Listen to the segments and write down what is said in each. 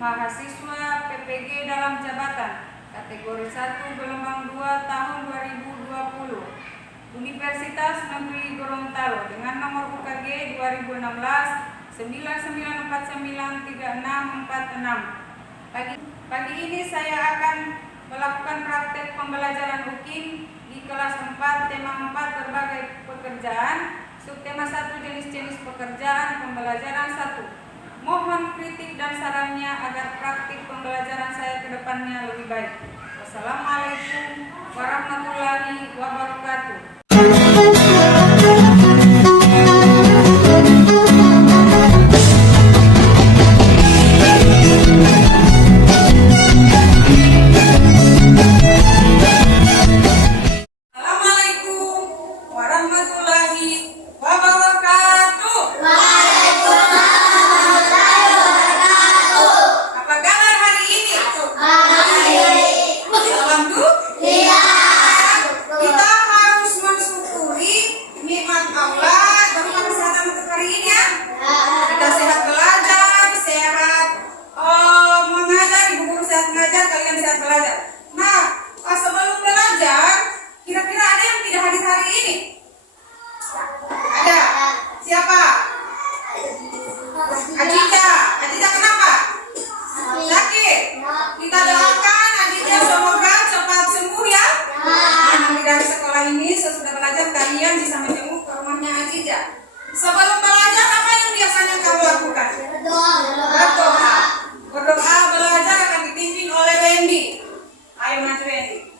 mahasiswa PPG dalam jabatan kategori 1 gelombang 2 tahun 2020 Universitas Negeri Gorontalo dengan nomor UKG 2016 9949346. Pagi ini saya akan melakukan praktek pembelajaran UKIM di kelas 4 tema 4 berbagai pekerjaan, subtema 1 jenis-jenis pekerjaan pembelajaran 1. Mohon kritik dan sarannya agar praktik pembelajaran saya ke depannya lebih baik. Wassalamualaikum warahmatullahi wabarakatuh. Sesudah belajar kalian bisa menjenguk ke rumahnya Ajija. Sebelum belajar apa yang biasanya kamu lakukan? Berdoa. Berdoa belajar akan dipimpin oleh Wendy. Ayo maju Wendy.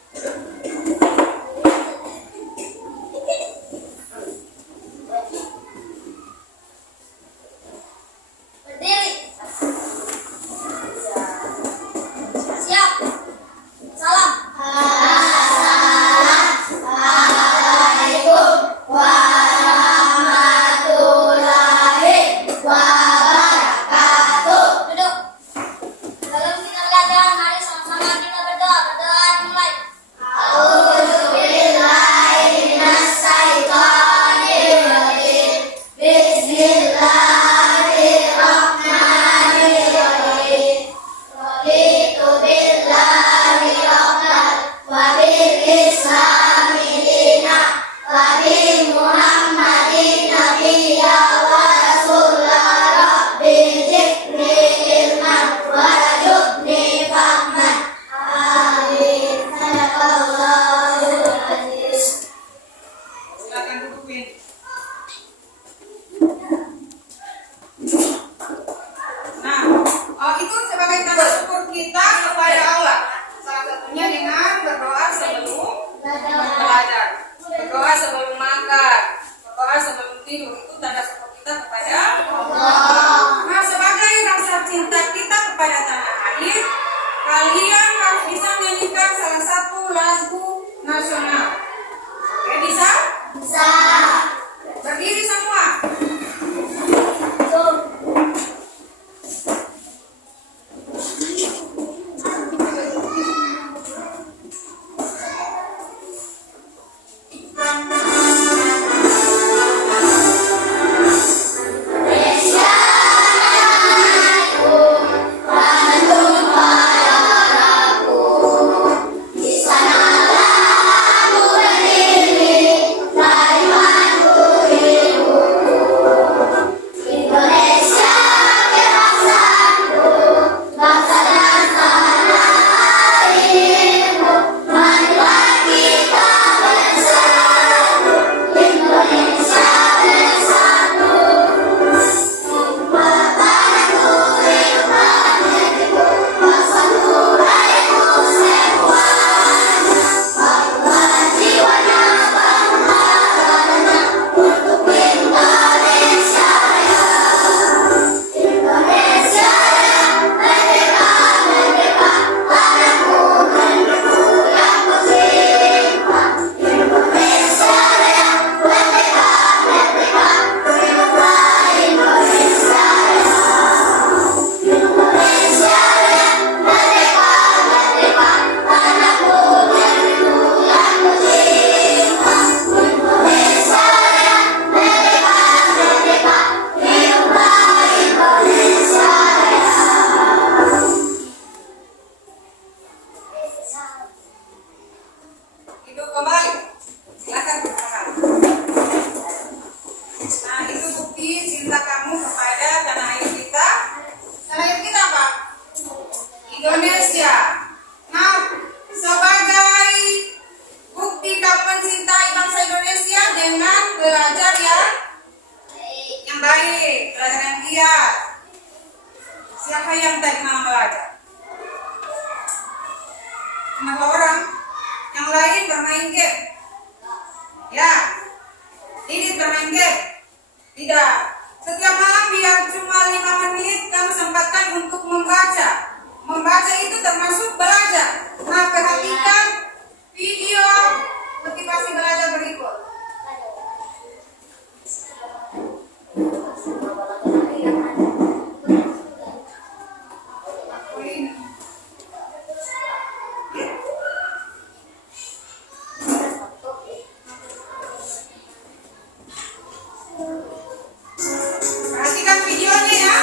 Berdiri. Siap. Salam. Itu sebagai tanda syukur kita kepada Allah. Salah satunya dengan berdoa sebelum belajar, berdoa sebelum makan, berdoa sebelum tidur. Itu tanda syukur kita kepada Allah. Nah, sebagai rasa cinta kita kepada tanah air, kalian harus bisa menyanyikan salah satu lagu nasional. Oke, bisa? Bisa. Berdiri semua. Di sana aku berdiri, dari mana yang tadi malam belajar? Kenapa orang? Yang lain bermain game? Ya. Didit bermain game? Tidak. Setiap malam biar cuma 5 menit kamu sempatkan untuk membaca. Membaca itu termasuk belajar. Nah, perhatikan video motivasi belajar berikut. Perhatikan videonya ya.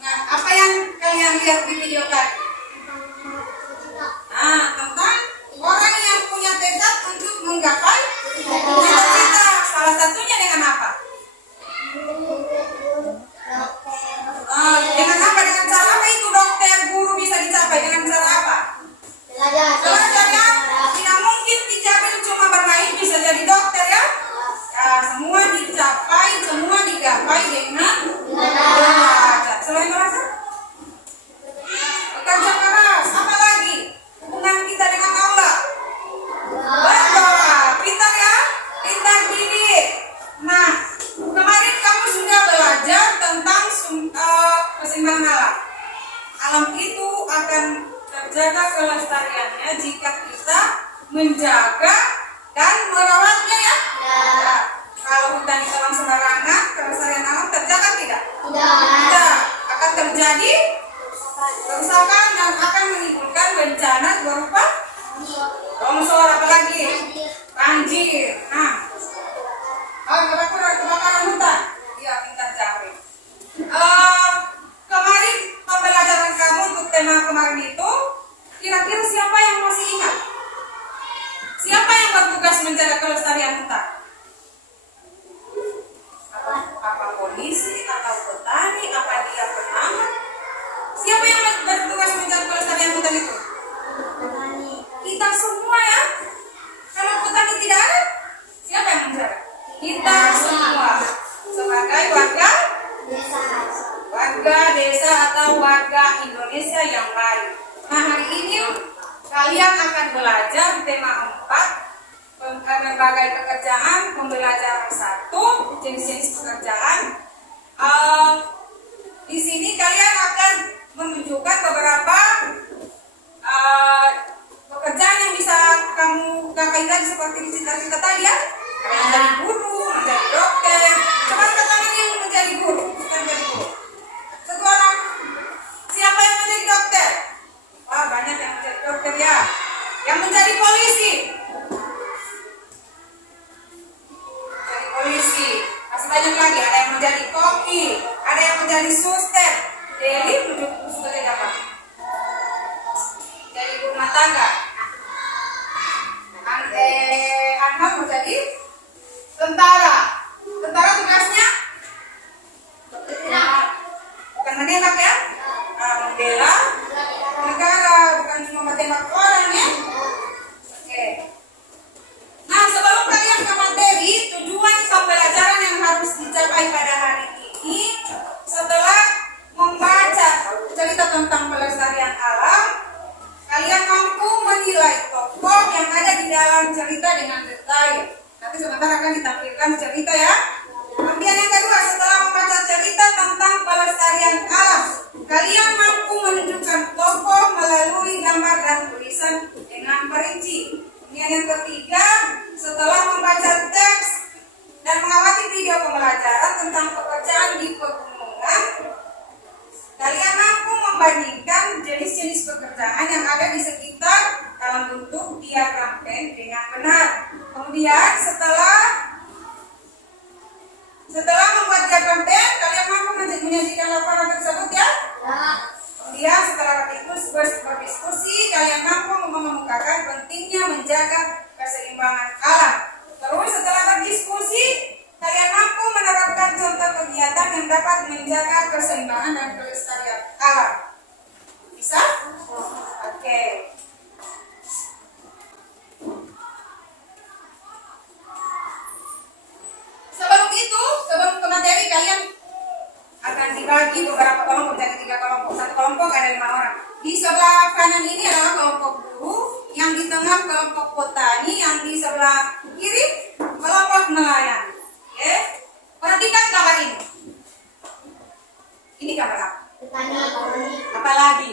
Nah, apa yang kalian lihat di video tadi? Nah, tentang orang yang punya tekad untuk menggapai cita-cita. Salah satunya dengan apa? Dengan apa? Dengan cara apa itu dokter, guru bisa dicapai? Dengan cara apa? Belajar ya? Tidak mungkin dicapai cuma bermain bisa jadi dokter ya? Ya, semua dicapai, semua digapai dengan belajar. Selain belajar, bekerja keras. Apa lagi? Hubungan kita dengan Allah. Berdoa. Pintar ya? Pintar didik. Nah, kemarin kamu sudah belajar tentang keseimbangan alam. Alam itu akan terjaga kelestariannya jika kita menjaga dan merawatnya ya. Ya. Kalau hutan ditebang sembarangan, kelestarian alam terjaga tidak? Tidak. Akan terjadi kerusakan dan akan menimbulkan bencana berupa longsor, apalagi banjir. Nah, kebakaran hutan. Iya, pintar jawab. Kemarin pembelajaran kamu untuk tema kemarin itu, kira-kira siapa yang masih ingat? Siapa yang bertugas menjaga kelestarian hutan? Apa polisi atau petani? Apa dia pengamat? Siapa yang bertugas menjaga kelestarian hutan itu? Kita semua ya. Kalau petani tidak ada, siapa yang menjaga? Kita semua sebagai warga desa atau warga Indonesia yang baik. Nah, hari ini kalian akan belajar tema 4, berbagai pekerjaan, pembelajaran 1, jenis-jenis pekerjaan. Di sini kalian akan menunjukkan beberapa pekerjaan yang bisa kamu gapai tadi seperti di cita-cita tadi ya. Menjadi guru, menjadi dokter. Coba katakan ini menjadi guru, bukan menjadi guru. Satu orang. Siapa yang menjadi dokter? Wah, banyak yang menjadi dokter ya. Yang menjadi polisi. Menjadi polisi. Masih banyak lagi. Ada yang menjadi koki, ada yang menjadi suster. Jadi menunjuk sebagai apa? olahraga. Anak mau jadi tentara. Tentara tugasnya bukan menembak ya, membela negara, bukan cuma menembak orang ya. Oke. Nah, sebelum kalian ke materi, tujuan pembelajaran yang harus dicapai pada hari ini setelah membaca cerita tentang pelestarian alam, kalian mampu menilai tokoh yang ada di dalam cerita dengan detail. Nanti sebentar akan ditampilkan cerita ya. Kemudian yang kedua, setelah membaca cerita tentang pelestarian alam, kalian mampu menunjukkan tokoh melalui gambar dan tulisan dengan perinci. Kemudian yang ketiga, setelah membaca teks dan mengamati video pembelajaran tentang pekerjaan di pegunungan, kalian mampu membandingkan jenis-jenis pekerjaan yang ada di sekitar dalam bentuk diagram Venn dengan benar. Kemudian setelah membuat diagram Venn, kalian mampu menyajikan laporan tersebut ya. Kemudian setelah berdiskusi, kalian mampu mengemukakan pentingnya menjaga keseimbangan alam. Terus setelah berdiskusi, kalian mampu menerapkan contoh kegiatan yang dapat menjaga keseimbangan dan kelestarian alam. Bisa? Oke. Sebelum ke materi, kalian akan dibagi beberapa kelompok jadi 3 kelompok. Satu kelompok ada 5 orang. Di sebelah kanan ini adalah kelompok buruh, yang di tengah kelompok petani, yang di sebelah kiri kelompok nelayan. Oke? Perhatikan gambar ini. Ini gambar apa? Apalagi?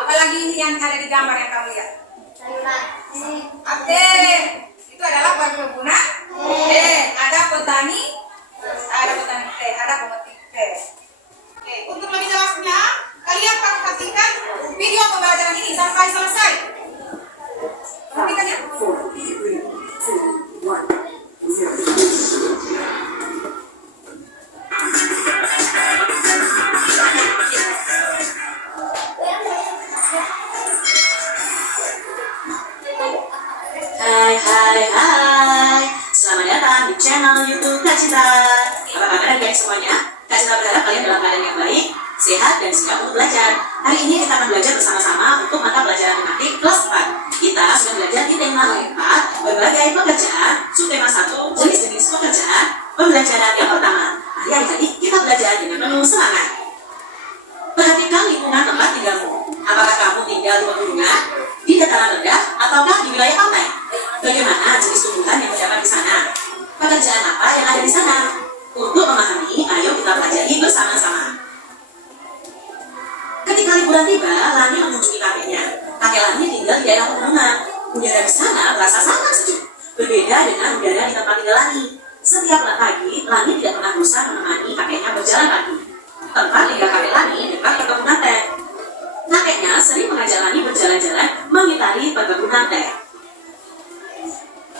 Apalagi ini yang ada di gambar yang kamu lihat? Oke. Itu adalah perkebunan. Ada petani. Ada petani teh, ada pemetik teh. Oke, untuk lebih jelasnya, kalian perhatikan video pembelajaran ini sampai selesai. Perhatikan ya. 4, 3, 2, 1. Hai, selamat datang di channel YouTube Kak Cita. Apa kabar guys semuanya? Kak Cita berharap kalian dalam keadaan yang baik, sehat, dan siap untuk belajar. Hari ini kita akan belajar bersama-sama untuk mata pelajaran tematik kelas 4. Kita sudah belajar di tema 4, berbagai pekerjaan, subtema 1, jenis-jenis pekerjaan, pembelajaran yang pertama. Hari tadi kita belajar dengan penuh semangat. Perhatikan lingkungan tempat tinggalmu. Apakah kamu tinggal di pegunungan, di dataran rendah, ataukah di wilayah pantai? Bagaimana jenis tumbuhan yang terdapat di sana? Pekerjaan apa yang ada di sana? Untuk memahami, ayo kita pelajari bersama-sama. Ketika liburan tiba, Lani mengunjungi kakeknya. Kakek Lani tinggal di daerah pegunungan. Udara di sana terasa sangat sejuk, berbeda dengan udara di tempat tinggal Lani. Setiap pagi, Lani tidak pernah bosan menemani kakeknya berjalan pagi. Tempat tinggal kakek Lani dekat perkebunan teh. Kakeknya sering mengajak Lani berjalan-jalan mengitari perkebunan teh.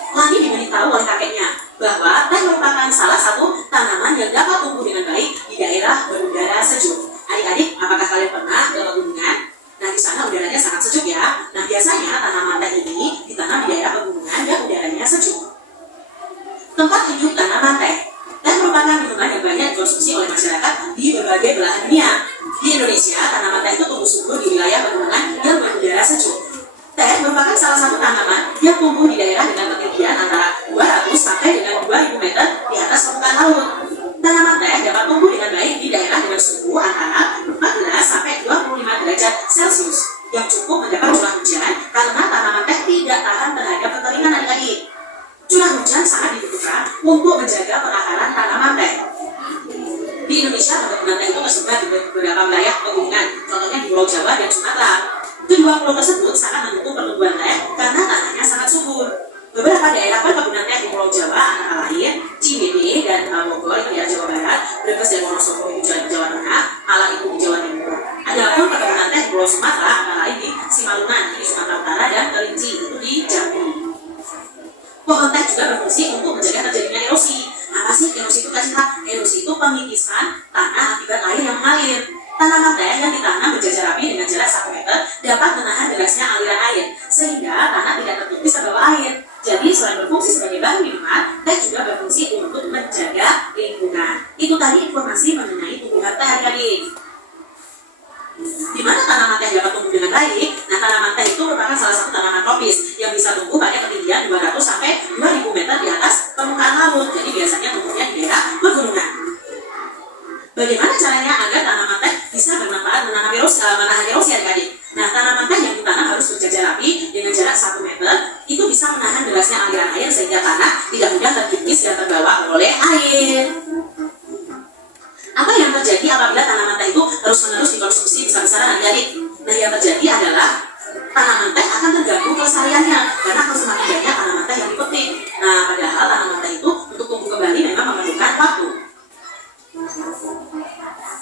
Lani diberitahu oleh kakeknya bahwa teh merupakan salah satu tanaman yang dapat tumbuh dengan baik di daerah berudara sejuk. Adik-adik, apakah kalian pernah ke pegunungan? Nah, di sana udaranya sangat sejuk ya. Nah, biasanya tanaman teh ini ditanam di daerah pegunungan dan udaranya sejuk. Tempat hidup tanaman teh. Teh merupakan minuman yang banyak dikonsumsi oleh masyarakat di berbagai belahan dunia. Di Indonesia, tanaman teh itu tumbuh subur di wilayah pegunungan yang berudara sejuk. Teh merupakan salah satu tanaman yang tumbuh di daerah dengan ketinggian antara 200 sampai dengan 2000 meter di atas permukaan laut. Tanaman teh dapat tumbuh dengan baik di daerah dengan suhu antara 14 sampai 25 derajat Celcius yang cukup mendapat curah hujan karena tanaman teh tidak tahan terhadap kekeringan adik-adik. Curah hujan sangat dibutuhkan untuk menjaga perakaran tanaman teh. Di Indonesia, perkebunan teh itu tersebar di beberapa wilayah pegunungan, contohnya di Pulau Jawa dan Sumatera. Kedua pulau tersebut sangat mendukung pertumbuhan teh karena tanahnya sangat subur. Beberapa daerah perkebunan teh di Pulau Jawa antara lain Ciwidey dan Bogor itu di Jawa Barat, Brebes dan Wonosobo itu di Jawa Tengah, Malang itu di Jawa Timur. Adapun perkebunan teh di Pulau Sumatera antara lain di Simalungun di Sumatera Utara dan Kerinci itu di Jambi. Pohon teh juga berfungsi untuk menjaga terjadinya erosi. Apa sih erosi itu? Erosi itu pengkikisan tanah akibat air yang mengalir. Tanaman teh yang ditanam berjajar rapi dengan jarak 1 meter dapat menahan derasnya aliran air, sehingga tanah tidak tertutup terbawa air. Jadi selain berfungsi sebagai bahan minuman, teh juga berfungsi untuk menjaga lingkungan. Itu tadi informasi mengenai tumbuhan teh adik-adik. Di mana tanaman teh dapat tumbuh dengan baik? Nah, tanaman teh itu merupakan salah satu tanaman tropis yang bisa tumbuh pada ketinggian 200 sampai 2000 meter di atas permukaan laut. Jadi biasanya tumbuhnya di daerah pegunungan. Bagaimana caranya agar tanaman teh bisa bermanfaat menahan erosi adik-adik? Nah, tanaman teh yang ditanam harus berjajar rapi dengan jarak 1 meter. Itu bisa menahan derasnya aliran air sehingga tanah tidak mudah terkikis dan terbawa oleh air. Apa yang terjadi apabila tanaman teh itu terus-menerus dikonsumsi besar-besaran adik-adik? Nah, yang terjadi adalah tanaman teh akan terganggu kelestariannya karena akan semakin banyak tanaman teh yang dipetik. Nah, padahal tanaman teh itu untuk tumbuh kembali memang memerlukan waktu.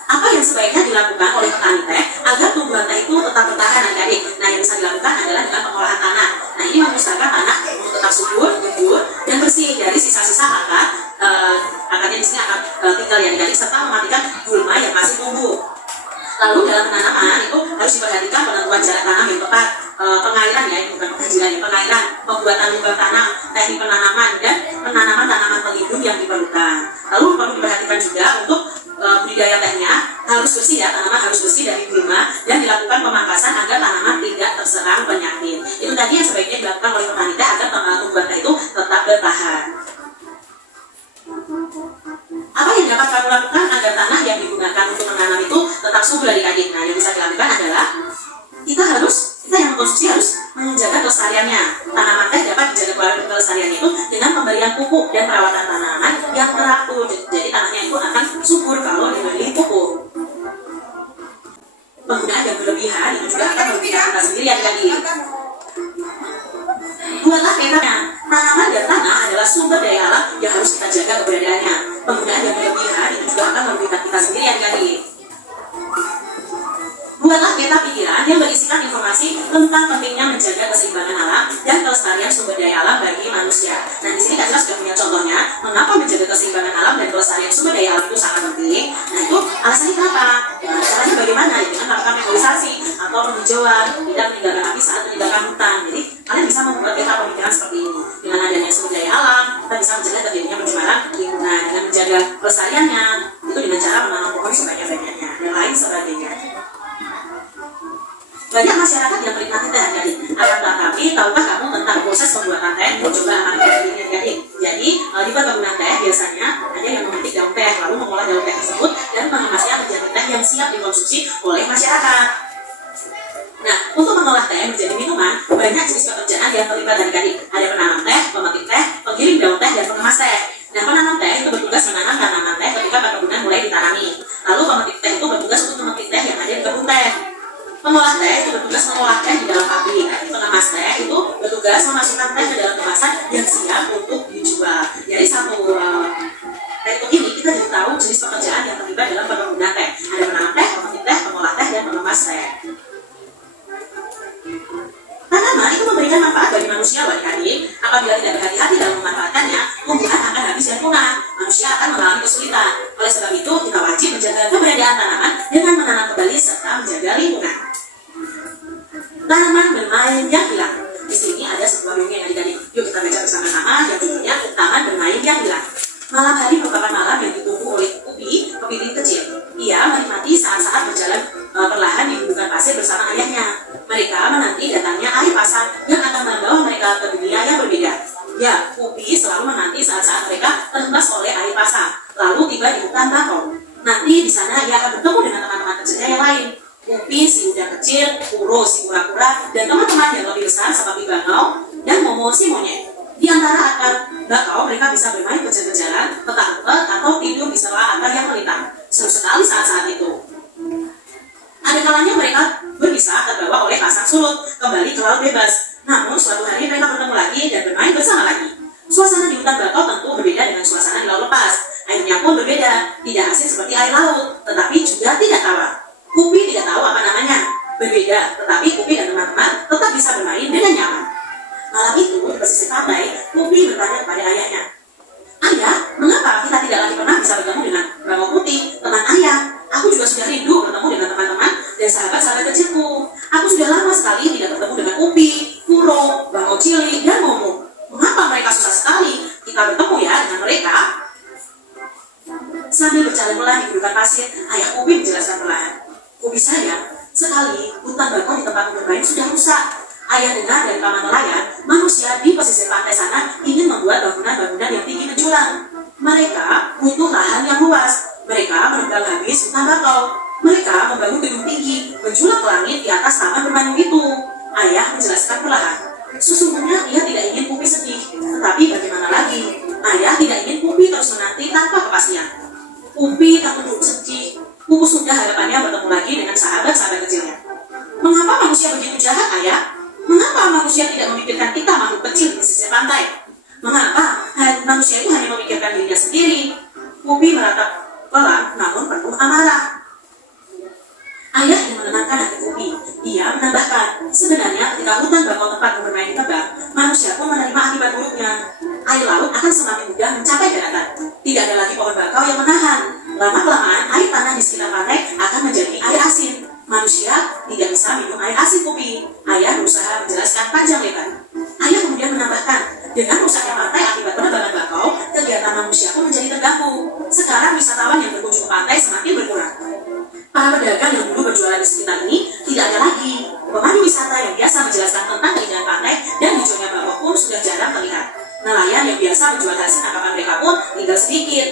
Apa yang sebaiknya dilakukan oleh petani teh agar tumbuhan teh itu tetap bertahan adik-adik? Nah, yang bisa dilakukan adalah dengan pengolahan tanah. Nah, ini mengusahakan tanah untuk tetap subur, gembur, dan bersih dari sisa-sisa akar. Akarnya di sini akan tinggal ya adik-adik, serta mematikan gulma yang masih tumbuh. Lalu dalam penanaman itu harus diperhatikan penentuan jarak tanam yang tepat, pengairan ya, ini bukan pengajiran ya, pengairan, pembuatan lubang tanam, teknik penanaman, dan penanaman tanaman pelindung yang diperlukan. Lalu perlu diperhatikan juga untuk budidaya tehnya harus bersih ya, tanaman harus bersih dari gulma dan dilakukan pemangkasan agar tanaman tidak terserang penyakit. Itu tadi yang sebaiknya dilakukan oleh petani teh agar tumbuhan teh itu tetap bertahan. Apa yang dapat kamu lakukan agar tanah yang digunakan untuk menanam itu tetap subur adik-adik? Nah, yang bisa dilakukan adalah kita yang mengkonsumsi harus menjaga kelestariannya. Tanaman teh dapat dijaga kelestariannya itu dengan pemberian pupuk dan perawatan tanaman yang teratur. Jadi tanahnya itu akan subur kalau diberi pupuk. Penggunaan yang berlebihan itu juga akan merugikan kita sendiri adik-adik. Buatlah petanya. Tanaman dan tanah adalah sumber daya alam yang harus kita jaga keberadaannya. Penggunaan yang berlebihan itu juga akan merugikan kita sendiri adik-adik. Buatlah peta pikiran yang berisikan informasi tentang pentingnya menjaga keseimbangan alam dan kelestarian sumber daya alam bagi manusia. Nah, di sini Kak Cila sudah punya contohnya mengapa menjaga keseimbangan alam dan kelestarian sumber daya alam itu sangat penting. Nah, itu alasannya kenapa? Nah, caranya bagaimana? Dengan melakukan memorialisasi atau penghijauan, tidak meninggalkan api saat meninggalkan hutan. Jadi kalian bisa membuat peta pemikiran seperti ini. Dengan adanya sumber daya alam, kita bisa mencegah terjadinya pencemaran lingkungan. Dengan menjaga kelestariannya, itu dengan cara menanam pohon sebanyak-banyaknya dan lain sebagainya. Banyak masyarakat yang menikmati teh adik-adik. Akan tetapi, tahukah kamu tentang proses pembuatan teh? Coba amati ini adik-adik. Jadi, di perkebunan teh biasanya ada yang memetik daun teh, lalu mengolah daun teh tersebut dan mengemasnya menjadi teh yang siap dikonsumsi oleh masyarakat. Nah, untuk mengolah teh menjadi minuman, banyak jenis pekerjaan yang terlibat adik-adik. Ada penanam teh, pemetik teh, penggiling daun teh, dan pengemas teh. Nah, penanam teh itu bertugas menanam tanaman teh ketika perkebunan mulai ditanami. Lalu pemetik teh itu bertugas untuk memetik teh yang ada di kebun teh. Pengolah teh itu bertugas mengolah teh di dalam pabrik. Pengemas teh itu bertugas memasukkan teh ke dalam kemasan yang siap untuk dijual. Jadi satu teknik ini kita jadi tahu jenis pekerjaan yang terlibat dalam perkebunan teh. Ada penanam teh, pemetik teh, pengolah teh, dan pengemas teh. Tanaman itu memberikan manfaat bagi manusia adik-adik. Apabila tidak berhati-hati dalam memanfaatkannya, tumbuhan akan habis dan punah. Manusia akan mengalami kesulitan. Oleh sebab itu, kita wajib menjaga keberadaan tanaman dengan menanam kembali serta menjaga lingkungan. Tanaman bermain yang hilang. Di sini ada sebuah dongeng adik-adik. Yuk kita baca bersama-sama yang judulnya Taman Bermain yang Hilang. Malam hari merupakan malam yang ditunggu oleh Upi, kepiting kecil. Ia menikmati saat-saat berjalan perlahan di gunungan pasir bersama ayahnya. Mereka menanti datangnya air pasang yang akan membawa mereka ke dunia yang berbeda. Ya, Upi selalu menanti saat-saat mereka terhembas oleh air pasang, lalu tiba di hutan bakau. Nanti di sana ia akan bertemu dengan teman-teman kecilnya yang lain. Upi, si udang kecil, Kuro, si kura-kura, dan teman-teman yang lebih besar seperti bangau dan Momo, si monyet. Di antara akar bakau, mereka bisa bermain kejar-kejaran, petak-petak, atau tidur di sela akar yang melintang. Seru sekali saat-saat itu. Ada kalanya mereka berpisah terbawa oleh pasang surut, kembali ke laut bebas. Namun suatu hari mereka bertemu lagi dan bermain bersama lagi. Suasana di hutan bakau tentu berbeda dengan suasana di laut lepas. Airnya pun berbeda, tidak asin seperti air laut, tetapi juga tidak tawar. Upi tidak tahu apa namanya. Berbeda, tetapi Upi dan teman-teman tetap bisa bermain dengan nyaman. Malam itu, di pesisir pantai, Upi bertanya kepada ayahnya, "Ayah, mengapa kita tidak lagi pernah bisa bertemu dengan bangau putih, teman ayah?" Aku juga sudah rindu bertemu dengan teman-teman dan sahabat-sahabat kecilku. Aku sudah lama sekali tidak bertemu dengan Upi, Kuro, Bangau Cili, dan Momo. Mengapa mereka susah sekali kita bertemu ya dengan mereka? Sambil berjalan pelan di gundukan pasir, ayah Upi menjelaskan perlahan. Upi sayang, sekali hutan bakau di tempat bermain sudah rusak. Ayah dengar dari paman nelayan, manusia di pesisir pantai sana ingin membuat bangunan-bangunan yang tinggi menjulang. Mereka butuh lahan yang luas. Mereka menebang habis hutan bakau. Mereka membangun gedung tinggi, menjulang ke langit di atas taman bermain itu. Ayah menjelaskan perlahan. Sesungguhnya ia tidak ingin Pupi sedih, tetapi bagaimana lagi? Ayah tidak ingin Pupi terus menanti tanpa kepastian. Pupi tak perlu sedih. Pupus sudah harapannya bertemu lagi dengan sahabat-sahabat kecilnya. Mengapa manusia begitu jahat, ayah? Mengapa manusia tidak memikirkan kita makhluk kecil di pesisir pantai? Mengapa manusia itu hanya memikirkan dirinya sendiri? Pupi meratap pelan namun penuh amarah. Ayah ingin menenangkan hati Pupi. Ia menambahkan, sebenarnya ketika hutan bakau tempat bermain ditebang, manusia pun menerima akibat buruknya. Air laut akan semakin mudah mencapai daratan. Tidak ada lagi pohon bakau yang menahan. Lama-kelamaan air tanah di sekitar pantai akan menjadi air asin. Manusia tidak bisa minum air asin, Pupi. Ayah berusaha menjelaskan panjang lebar. Ayah kemudian menambahkan, dengan rusaknya pantai akibat penebangan bakau, kegiatan manusia pun menjadi terganggu. Sekarang wisatawan yang berkunjung ke pantai semakin berkurang. Para pedagang yang dulu berjualan di sekitar ini tidak ada lagi. Pemandu wisata yang biasa menjelaskan tentang keindahan pantai dan hijaunya bakau pun sudah jarang terlihat. Nelayan yang biasa menjual hasil tangkapan mereka pun tinggal sedikit.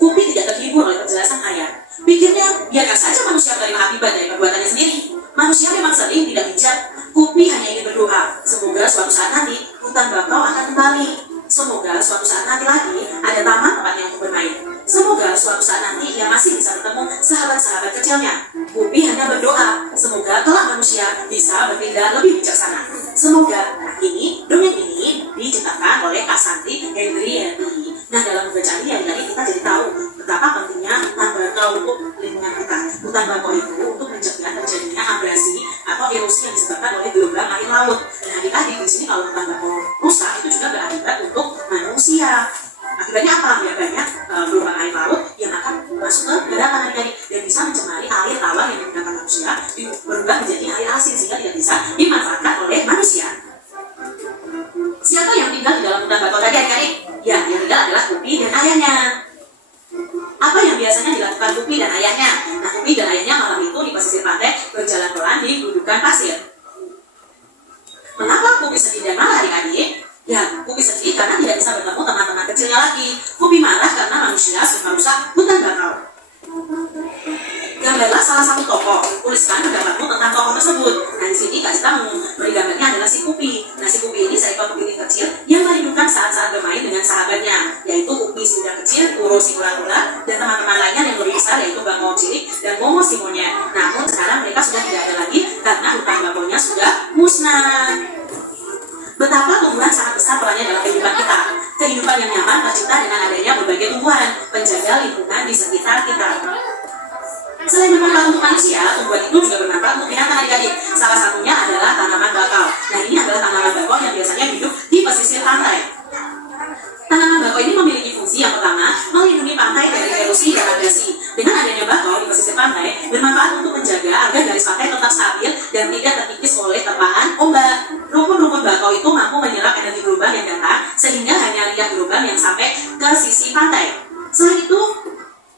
Pupi tidak terhibur oleh penjelasan ayah. Pikirnya, biarkan saja manusia menerima akibat dari perbuatannya sendiri. Manusia memang sering tidak bijak. Pupi hanya ingin berdoa, semoga suatu saat nanti hutan bakau akan kembali. Semoga suatu saat nanti lagi ada taman tempatnya untuk bermain. Semoga suatu saat nanti ia masih bisa bertemu sahabat-sahabat kecilnya. Pupi hanya berdoa, semoga kelak manusia bisa bertindak lebih bijaksana. Semoga dongeng ini diciptakan oleh Kak Santi Hendriati. Nah, dalam bacaan ini hari-hari kita jadi tahu betapa pentingnya hutan bakau untuk lingkungan kita. Hutan bakau itu untuk mencegah terjadinya abrasi atau erosi yang disebabkan oleh gelombang air laut. Dan adik-adik di sini kalau hutan bakau rusak itu juga berakibat untuk manusia. Akibatnya apa? Ya banyak gelombang air laut yang akan masuk ke daratan adik-adik dan bisa mencemari air tawar yang digunakan manusia berubah menjadi air asin sehingga tidak bisa dimanfaatkan oleh manusia. Siapa yang tinggal di dalam hutan bakau tadi adik-adik? Ya, yang tinggal adalah Pupi dan ayahnya. Apa yang biasanya dilakukan Pupi dan ayahnya? Nah, Pupi dan ayahnya malam itu di pesisir pantai berjalan pelan di gundukan pasir. Mengapa Pupi sedih dan marah adik-adik? Ya, Pupi sedih karena tidak bisa bertemu teman-teman kecilnya lagi. Pupi marah karena manusia sudah merusak hutan bakau. Gambarlah salah satu tokoh. Tuliskan pendapatmu tentang tokoh tersebut. Nah, di sini Kak Cita memberi gambarnya adalah si Pupi. Nah, si Pupi ini seekor kepiting kecil yang merindukan saat-saat bermain dengan sahabatnya, yaitu Pupi si kuda kecil, Kuro si kura-kura, dan teman-teman lainnya yang lebih besar yaitu Bangau Cilik dan Momo si monyet. Namun sekarang mereka sudah tidak ada lagi karena hutan bakaunya sudah musnah. Betapa tumbuhan sangat besar perannya dalam kehidupan kita. Kehidupan yang nyaman tercipta dengan adanya berbagai tumbuhan, penjaga lingkungan di sekitar kita. Selain bermanfaat untuk manusia, tumbuhan itu juga bermanfaat untuk binatang adik-adik. Salah satunya adalah tanaman bakau. Nah, ini adalah tanaman bakau yang biasanya hidup di pesisir pantai. Tanaman bakau ini memiliki fungsi yang pertama, melindungi pantai dari erosi dan abrasi. Dengan adanya bakau di pesisir pantai, bermanfaat untuk menjaga agar garis pantai tetap stabil dan tidak terkikis oleh terpahan ombak. Rumpun-rumpun bakau itu mampu menyerap energi gelombang yang datang, sehingga hanya lihat gelombang yang sampai ke sisi pantai. Selain itu,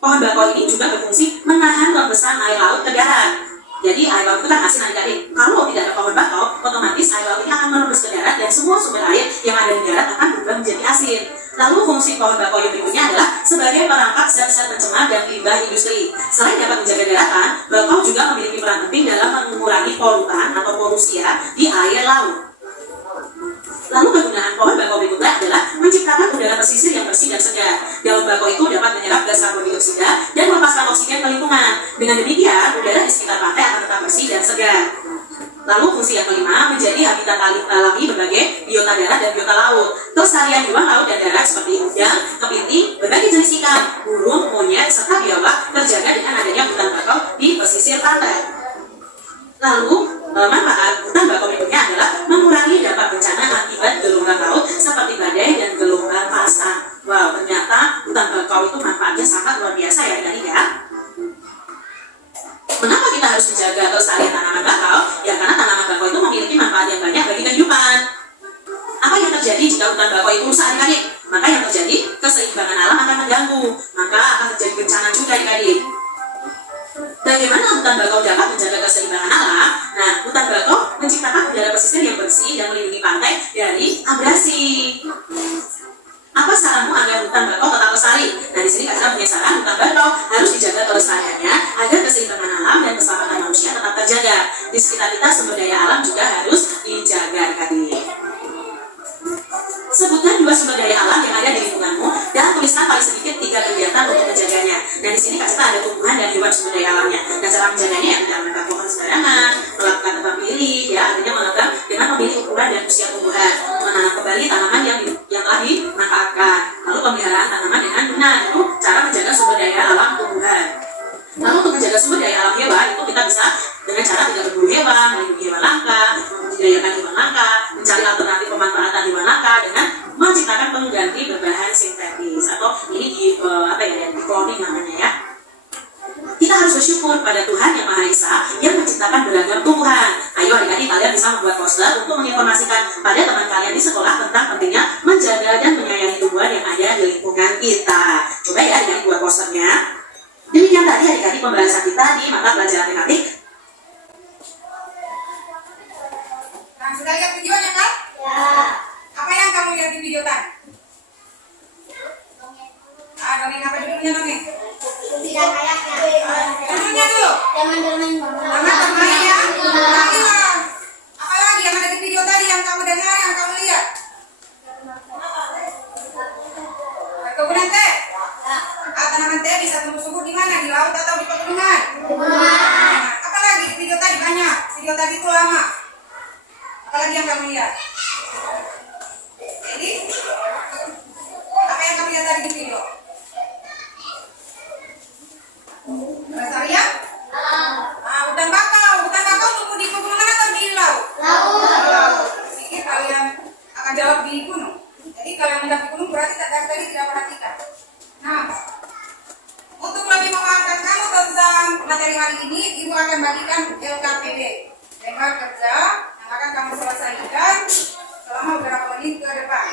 pohon bakau ini juga berfungsi menahan rembesan air laut ke darat. Jadi air laut itu kan asin adik-adik. Kalau tidak ada pohon bakau, otomatis air laut ini akan merembes ke darat dan semua sumber air yang ada di darat akan berubah menjadi asin. Lalu fungsi pohon bakau yang berikutnya adalah sebagai perangkap zat-zat pencemar dan limbah industri. Selain dapat menjaga daratan, bakau juga memiliki peran penting dalam mengurangi polutan atau polusi di air laut. Lalu kegunaan pohon bakau berikutnya adalah menciptakan udara pesisir yang bersih dan segar. Daun bakau itu dapat menyerap gas karbon dioksida dan melepaskan oksigen ke lingkungan. Dengan demikian, udara di sekitar pantai akan tetap bersih dan segar. Lalu fungsi yang kelima menjadi habitat alami berbagai biota darat dan biota laut. Kelestarian hewan laut dan darat seperti udang, kepiting, berbagai jenis ikan, burung, monyet, serta biawak terjaga dengan adanya hutan bakau di pesisir pantai. Lalu manfaat hutan bakau berikutnya adalah mengurangi dampak bencana akibat gelombang laut seperti badai dan gelombang pasang. Wow, ternyata hutan bakau itu manfaatnya sangat luar biasa ya adik-adik ya. harus menjaga kelestarian tanaman bakau? Ya karena tanaman bakau itu memiliki manfaat yang banyak bagi kehidupan. Apa yang terjadi jika hutan bakau itu rusak adik-adik? Maka yang terjadi keseimbangan alam akan terganggu, maka akan terjadi bencana juga adik-adik. Bagaimana hutan bakau dapat menjaga keseimbangan alam? Nah, hutan bakau menciptakan udara pesisir yang bersih dan melindungi pantai dari abrasi. Apa saranmu agar hutan bakau tetap lestari? Nah, di sini Kak Citra punya saran, hutan bakau harus dijaga kelestariannya agar keseimbangan alam dan keselamatan manusia tetap terjaga. Di sekitar kita sumber daya alam juga harus dijaga adik-adik. Sebutkan 2 sumber daya alam yang ada di lingkunganmu dan tuliskan paling sedikit 3 kegiatan untuk menjaganya. Nah, di sini Kak Citra ada tumbuhan dan hewan sumber daya alamnya. Nah, cara menjaganya ya tidak menebang pohon sembarangan, melakukan tebang pilih, ya artinya menebang dengan memilih ukuran dan usia tumbuhan, menanam kembali tanaman yang telah dimanfaatkan, lalu pemeliharaan tanaman dengan benar. Itu cara menjaga sumber daya alam tumbuhan. Lalu untuk menjaga sumber daya alam hewan itu kita bisa dengan cara tidak berburu hewan, melindungi hewan langka, membudidayakan hewan langka, mencari alternatif pemanfaatan hewan langka dengan menciptakan pengganti berbahan sintetis atau ini di cloning namanya ya. Kita harus bersyukur pada Tuhan Yang Maha Esa yang menciptakan beragam tumbuhan. Ayo adik-adik kalian bisa membuat poster untuk menginformasikan pada teman kalian di sekolah tentang pentingnya menjaga dan menyayangi tumbuhan yang ada di lingkungan kita. Coba ya adik-adik buat posternya. Demikian tadi adik-adik pembahasan kita di mata pelajaran tematik. Nah, sudah lihat videonya kan? Ya. Apa yang kamu lihat di video tadi? Dongeng apa judulnya dongeng? Tidak kayaknya. Judulnya dulu. Teman-teman. Taman bermain ya. Lagi lah. Apa lagi yang ada di video tadi yang kamu dengar, yang kamu lihat? Perkebunan teh. Tanaman teh bisa tumbuh subur di mana? Di laut atau di pegunungan? Nah, apa lagi di video tadi banyak. Video tadi itu lama. Apa lagi yang kamu lihat? Jadi, apa yang kamu lihat tadi di video? Pelestarian? Hutan bakau. Hutan bakau tumbuh di pegunungan atau di laut? Laut. Pikir kalian akan jawab di gunung. Jadi kalau yang menjawab di gunung berarti tadi tidak perhatikan. Nah, untuk lebih memahamkan kamu tentang materi hari ini, Ibu akan bagikan LKPD, lengkap kerja yang akan kamu selesaikan selama beberapa menit ke depan.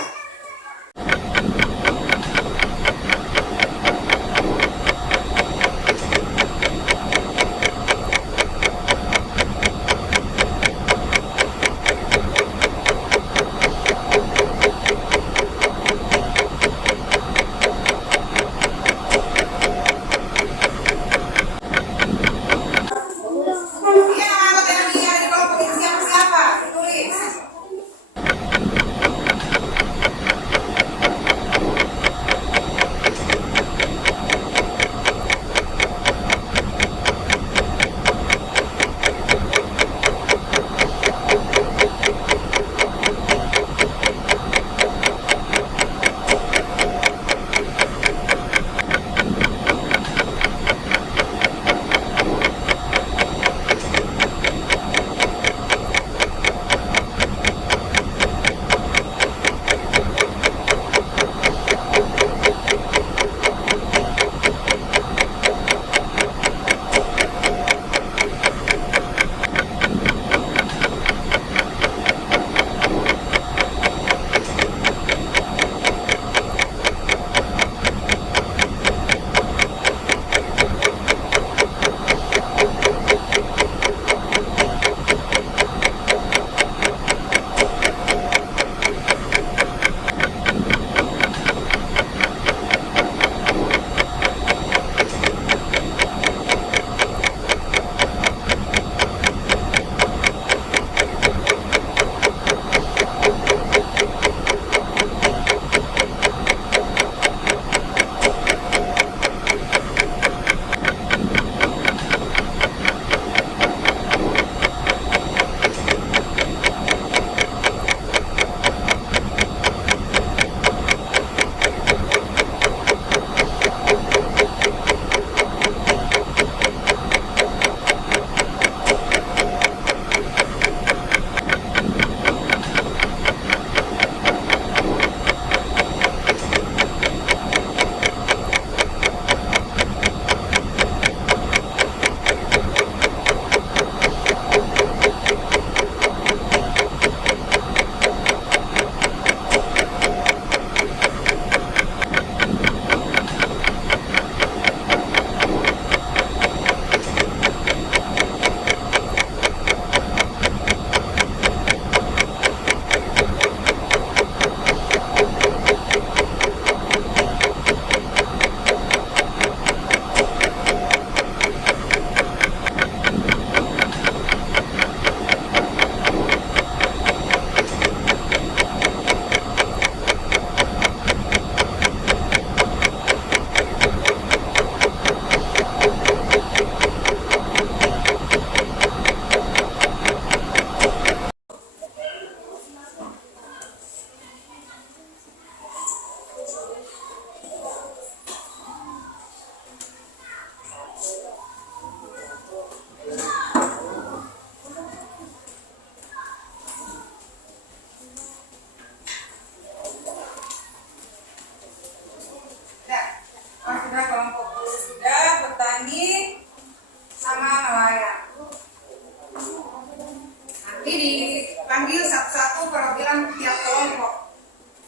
Ini dipanggil satu-satu perwakilan tiap kelompok.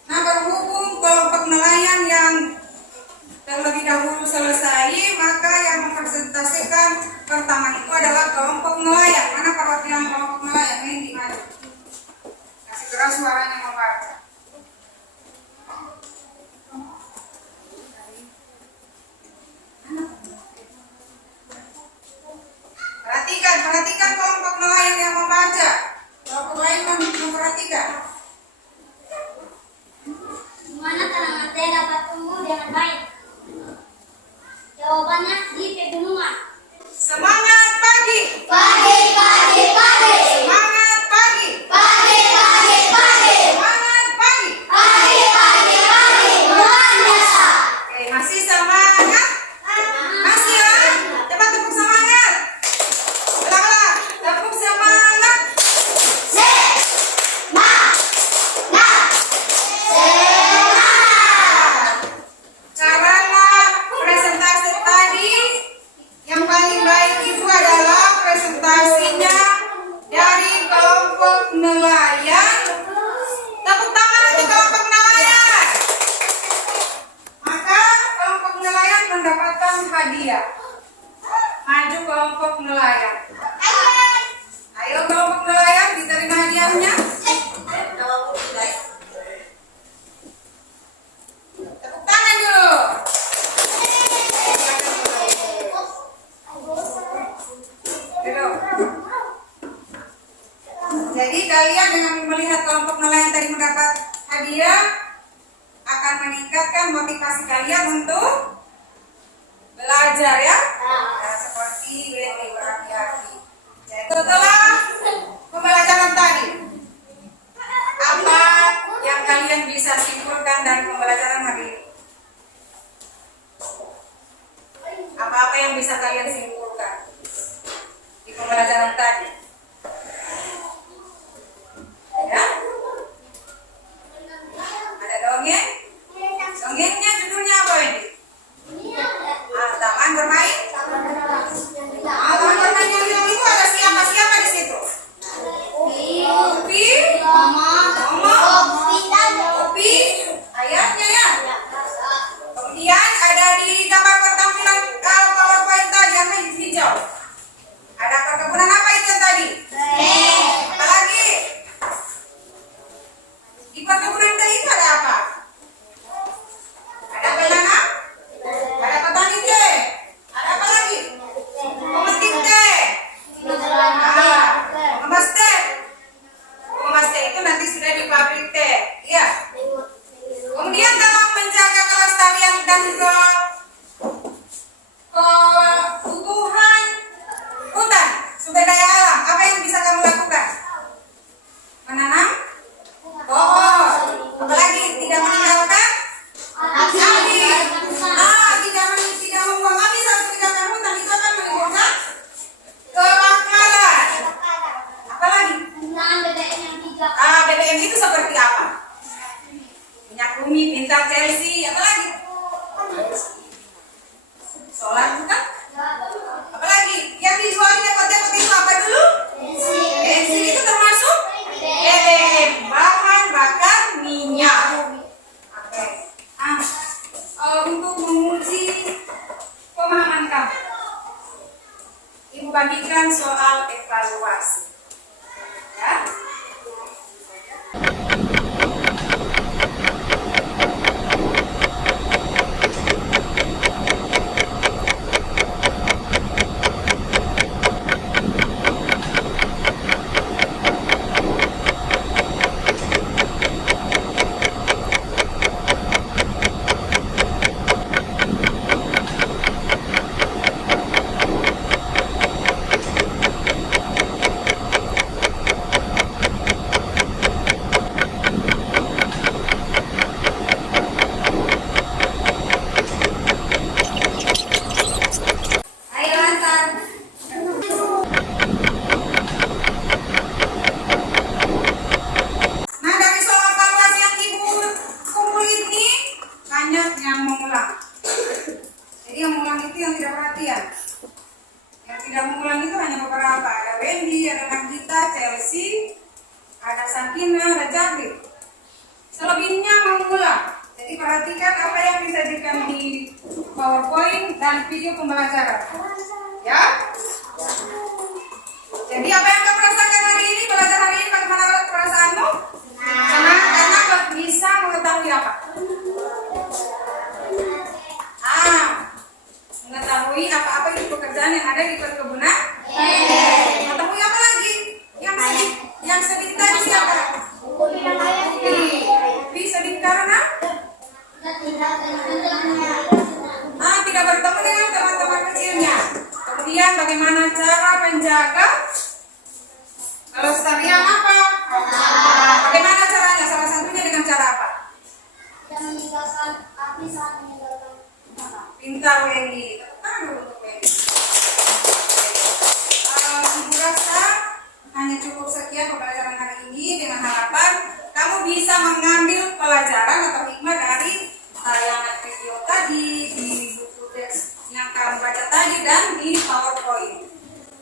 Nah, berhubung kelompok nelayan yang terlebih dahulu selesai, maka yang mempresentasikan pertama itu adalah kelompok nelayan. Mana perwakilan kelompok nelayan? Ini di mana? Kasih keras suaranya membaca. Perhatikan kelompok nelayan yang membaca. Kelompok lain memperhatikan. Di mana tanaman teh dapat tumbuh dengan baik? Jawabannya di pegunungan. Semangat pagi. Pagi, pagi, pagi. Semangat pagi. Pagi, pagi, pagi. Semangat pagi. Pagi, pagi, pagi. Luar biasa. Oke, masih semangat? Masih ya? Coba tepuk semangat. Ulang-ulang. Tepuk semangat. Karena presentasi tadi yang paling baik itu adalah presentasinya dari kelompok nelayan. Tepuk tangan untuk kelompok nelayan. Maka kelompok nelayan mendapatkan hadiah. Maju kelompok nelayan. Ayo kelompok nelayan diterima hadiahnya. Tepuk tangan dulu. Duduk. Jadi kalian dengan melihat kelompok nelayan tadi mendapat hadiah akan meningkatkan motivasi kalian untuk belajar ya. Nah, seperti ini berhati-hati. Jadi setelah pembelajaran tadi, apa yang kalian bisa simpulkan dari pembelajaran hari ini? Apa-apa yang bisa kalian simpulkan di pembelajaran tadi? Ya? Ada dongeng? Dongengnya judulnya apa ini? Taman bermain? Taman bermain yang itu ada siapa-siapa di situ? Upi, Mama, Upi, ayahnya ya. Kemudian ada di gambar pertampilan PowerPoint tadi yang hijau. Ada perkebunan apa itu tadi? Apa lagi? Di perkebunan teh itu ada apa? Ada penanam? Ada petani teh? Ada apa lagi? Pemetik teh? Mengemas teh? Mengemas teh itu nanti sudah di pabrik teh. Iya. Kemudian dalam menjaga kelestarian dan keutuhan hutan, sumber daya alam, apa yang bisa kamu lakukan? Menanam pohon. Apalagi tidak meninggalkan api. Tidak membuang api saat meninggalkan hutan, itu akan menimbulkan kebakaran. Apalagi? BBM itu seperti apa? Minyak bumi, bintang Chelsea, apa lagi? Solar bukan? Apalagi? Yang dijual di depot-depot itu apa dulu? Bensin itu termasuk BBM, bahan bakar minyak. Oke. Untuk menguji pemahaman kamu, Ibu bagikan soal evaluasi. Ya. Sakina, Rajabri. Selebihnya mengulang. Jadi perhatikan apa yang disajikan di PowerPoint dan video pembelajaran. Ya. Jadi apa yang kamu rasakan hari ini, belajar hari ini, bagaimana perasaanmu? Senang karena bisa mengetahui apa? Mengetahui apa-apa itu pekerjaan yang ada di perkebunan. Mengetahui apa lagi? Yang sedih tadi siapa? Sedih karena tidak bertemu dengan teman-teman kecilnya. Kemudian bagaimana cara menjaga kelestarian apa? Bagaimana caranya? Salah satunya dengan cara apa? Dan meninggalkan api saat meninggalkan. Pintar Wendy. Tekan dulu untuk Wendy. Ibu rasa hanya cukup sekian pembelajaran hari ini dengan harapan kamu bisa mengambil pelajaran atau hikmah dari tayangan video tadi, di buku teks yang kamu baca tadi, dan di PowerPoint.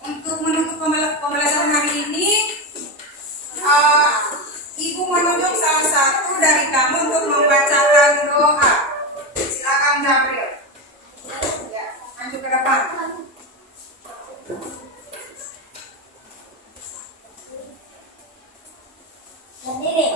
Untuk menutup pembelajaran hari ini, Ibu menunjuk salah satu dari kamu untuk membacakan doa. Silakan Gabriel. Ya, maju ke depan. Berdiri.